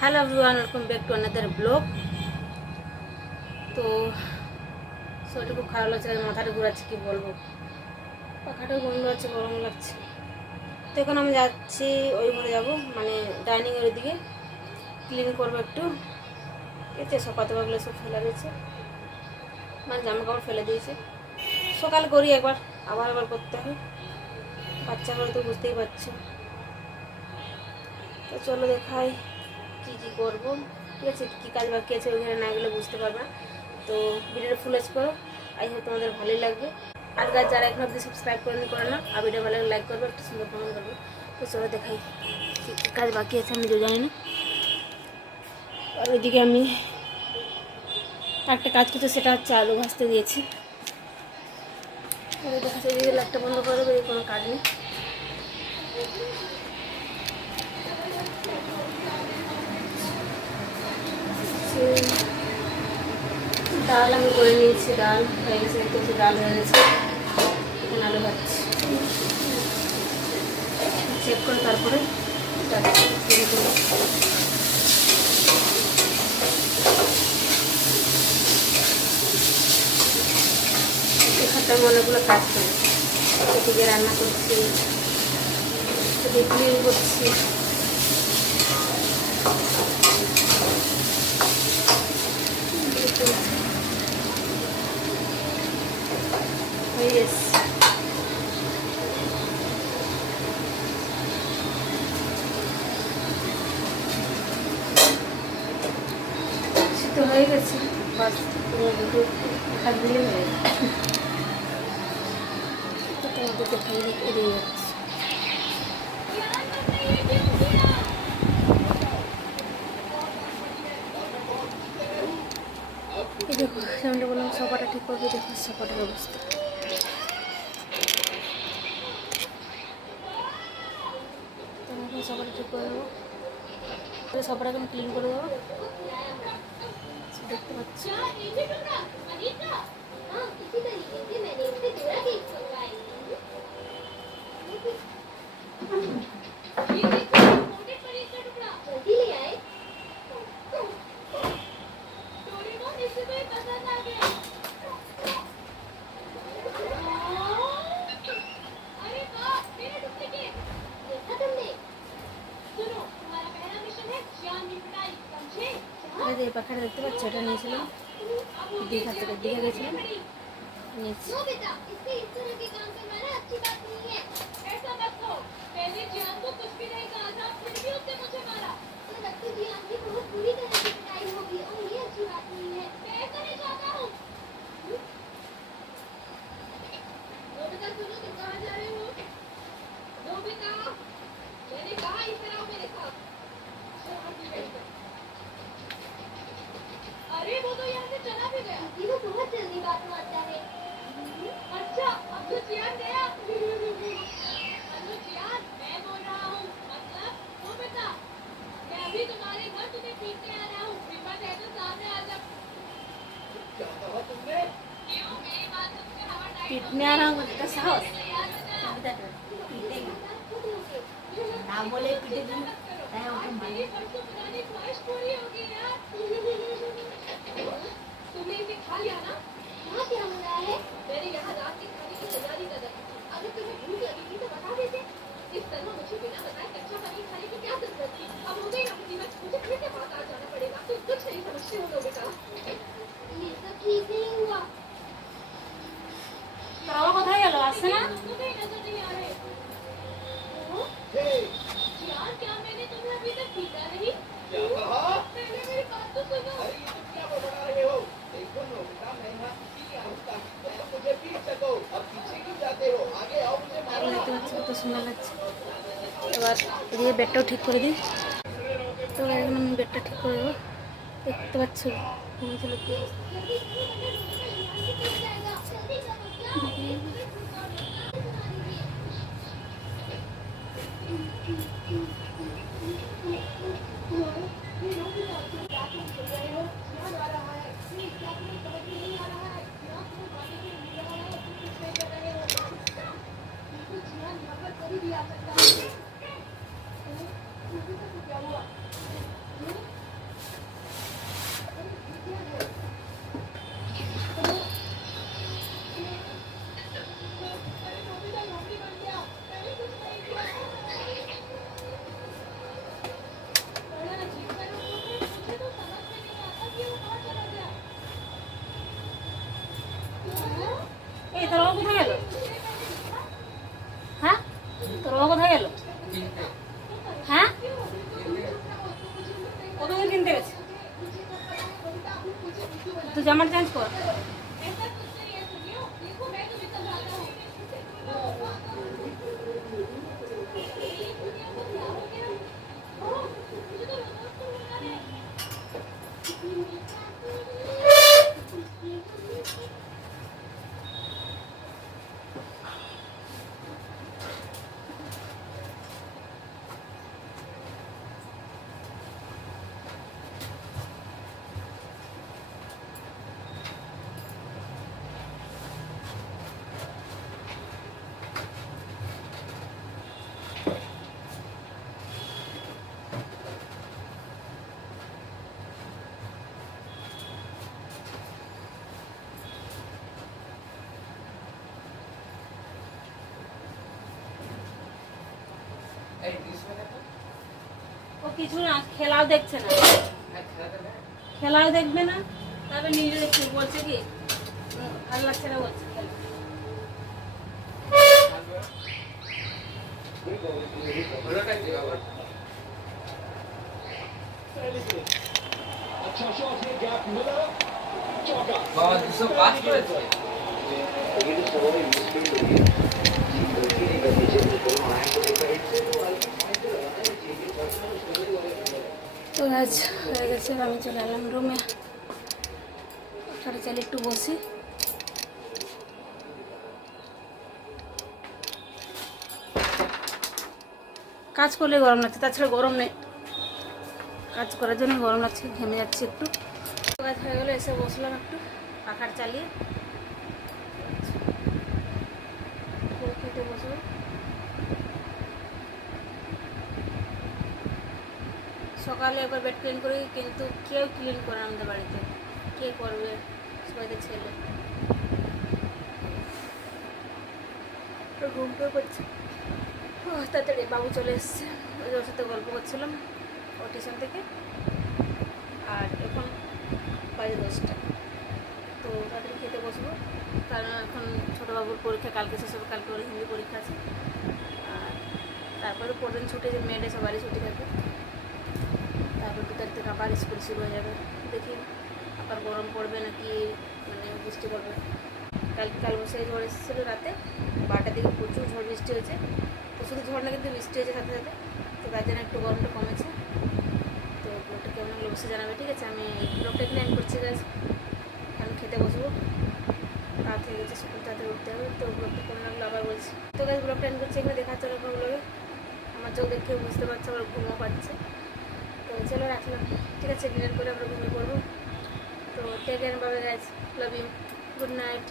Hello everyone, welcome back to another blog. তো শরীরটা খুব খারাপ লাগছে, মাথাটা ঘুরাচ্ছে, কি বলবো, পাখাটাও বন্ধ আছে, গরম লাগছে। তো এখন আমি যাচ্ছি ওই ঘরে যাবো, মানে ডাইনিংয়ের দিকে ক্লিন করবো একটু। ঠিক আছে, সব পাতাগুলো সব ফেলে দিয়েছে, মানে জামা কাপড় ফেলে দিয়েছে। সকাল করি একবার, আবার করতে হবে, বাচ্চা করে তো বুঝতেই পারছো। তো চলো দেখাই কী কী করবো। ঠিক আছে, কী কাজ বাকি আছে ওইখানে না গেলে বুঝতে পারবে না। তো ভিডিওটা ফুল ওয়াচ করো, আই হোপ তোমাদের ভালোই লাগবে। আর গাছ যারা এখন অব্দি সাবস্ক্রাইব করে না, আর ভিডিও ভালো লাইক করবে, একটু সুন্দর কমেন্ট করবে। তো চলো দেখাই কী কী কাজ বাকি আছে, আমি তো জানি না। আর ওইদিকে আমি একটা কাজ করতে, সেটা হচ্ছে আলু ভাজতে দিয়েছি। দেখা যায় যে লাইটটা বন্ধ করে দেবে, কোনো কাজ নেই। ডাল আমি করে নিয়েছি, ডাল হয়ে গেছে, দেখতে ডাল হয়ে গেছে। এখন আলু ভাজছি, চেক করে তারপরে শুরু করবো। এখানটা অনেকগুলো কাজ করে, এদিকে রান্না করছি, এদিকে ক্লিন করছি। হয়ে গেছে, তো হয়ে গেছে, বাস দুটো কাজ দিলে হয়ে গেছে। তোমাদের দেখাই এড়িয়ে যাচ্ছে। এই দেখো, যেমনটা বললাম সোফাটা ঠিক করবে, দেখো সোফাটার অবস্থা। তোমাকে সোফাটা ঠিক করে দেবো, সোফাটা এখন ক্লিন করে দেবো, দেখতে পাচ্ছি। এই পাখাটা দেখতে পাচ্ছ, এটা নিয়েছিলাম দীঘা থেকে, দীঘা গেছিলাম, নিয়েছি। अरे वो तो यहाँ से चला भी गया। ये तो बहुत जल्दी बात मारता है। अच्छा, अब तो चियान गया। हेलो चियान, मैं बोल रहा हूँ, मतलब वो बेटा, मैं अभी तुम्हारे घर तुम्हें पीटने आ रहा हूँ। हिम्मत है तो सामने आ जा। क्या कहा तुमने? क्यों मेरी बात सुन के हवा टाइट? पीटने आ रहा हूँ, बेटा साहस नाम बोले पीटे, मेरी परसों पुरानी ख्वाहिश पूरी होगी यार। तुमने इसे खा लिया ना? यहाँ क्या हो रहा है? मैंने यहाँ रात के खाने की तैयारी कर रखी थी। अगर तुम्हें भूख लगी थी तो बता देते। इस तरह मुझे बिना बताए कच्चा पनीर खाने की क्या जरूरत थी? अब हो गई ना मुसीबत, मुझे फिर से बाजार जाना पड़ेगा। तुम कुछ नहीं समझते हो लोग बेटा। ये सब ठीक नहीं हुआ। বাবা কোথায় গেল, আসছে না? तुम्हें नजर नहीं आ रहे। यार क्या मैंने तुम्हें अभी तक पीटा नहीं? क्या कहा? पहले मेरी बात तो सुनो। अरे ये तुम क्या बड़बड़ा रहे हो? देखो नो बेटा, मैं यहाँ इसीलिए आऊँ ताकि तुम मुझे पीट सको। अब पीछे क्यों जाते हो? आगे आओ, मुझे मारो। দেখতে পাচ্ছি কত সুন্দর লাগছে। এবার এদিকে বেডটাও ঠিক করে দিই। তো এখন আমি বেডটা ঠিক করে দেবো, দেখতে পাচ্ছ ঘুমিয়েছিল কি কতদিন কিনতে গেছে তুই জামার চেঞ্জ কর ऐसा कुछ नहीं है सुनियो देखो मैं तुम्हें समझाता हूँ दुनिया को क्या हो गया ओह मुझे तो रोज तो बुला रहे ও কিছু না খেলাও দেখছে না খেলাও দেখবে না তবে নিজে দেখছে বলছে কি ভালো লাগছে না বলছে খেলা বাবা 205 করেছে তো গাছ হয়ে গেছে আমি চলে এলাম রুমে ওখানে চাইলে একটু বসি কাজ করলে গরম লাগছে তাছাড়া গরম নেই কাজ করার জন্য গরম লাগছে ঘেমে যাচ্ছে একটু কাজ হয়ে গেলে এসে বসলাম একটু পাখার চালিয়ে খেতে বসবো সকালে একবার বেড ক্লিন করি কিন্তু কেউ ক্লিন করে না আমাদের বাড়িতে কে করবে সবাই তো ছেলে ঘুমতেও করছে তাড়াতাড়ি বাবু চলে এসছে ওই ওর সাথে গল্প করছিলাম ও টিউশন থেকে আর এখন বাজে 10টা তো তাড়াতাড়ি খেতে বসবো কারণ এখন ছোটো বাবুর পরীক্ষা কালকে শেষ হবে কালকে ওর হিন্দি পরীক্ষা আছে আর তারপরে পরদিন ছুটি যে মেয়েদের সবারই ছুটি থাকে তারপর 2 তারিখ থেকে আবার স্কুল শুরু হয়ে যাবে দেখি আবার গরম পড়বে নাকি মানে বৃষ্টি পড়বে কাল বসে ঝড় এসেছিলো রাতে 12টার দিকে প্রচুর ঝড় বৃষ্টি হয়েছে তো শুধু ঝড় না কিন্তু বৃষ্টি হয়েছে সাথে সাথে তো তার জন্য একটু গরমটা কমেছে তো ব্লগটা কেমন হলো অবশ্যই জানাবে ঠিক আছে আমি ব্লগটা এখানে এন্ড করছি গাছ আমি খেতে বসবো রাত হয়ে গেছে সকাল তাড়াতাড়ি উঠতে হবে তো ব্লগটা কেমন লাগলো আবার বলছি তো গাছ ব্লগটা এন্ড করছি এখানে দেখা হচ্ছে ওরকম ব্লগে আমার চোখ দেখে বুঝতে পারছে আবার ঘুমও পাচ্ছে তো চলো রাখলাম ঠিক আছে ডিনার করে আমরা ঘুমিয়ে পড়বো তো take care bye guys love you good night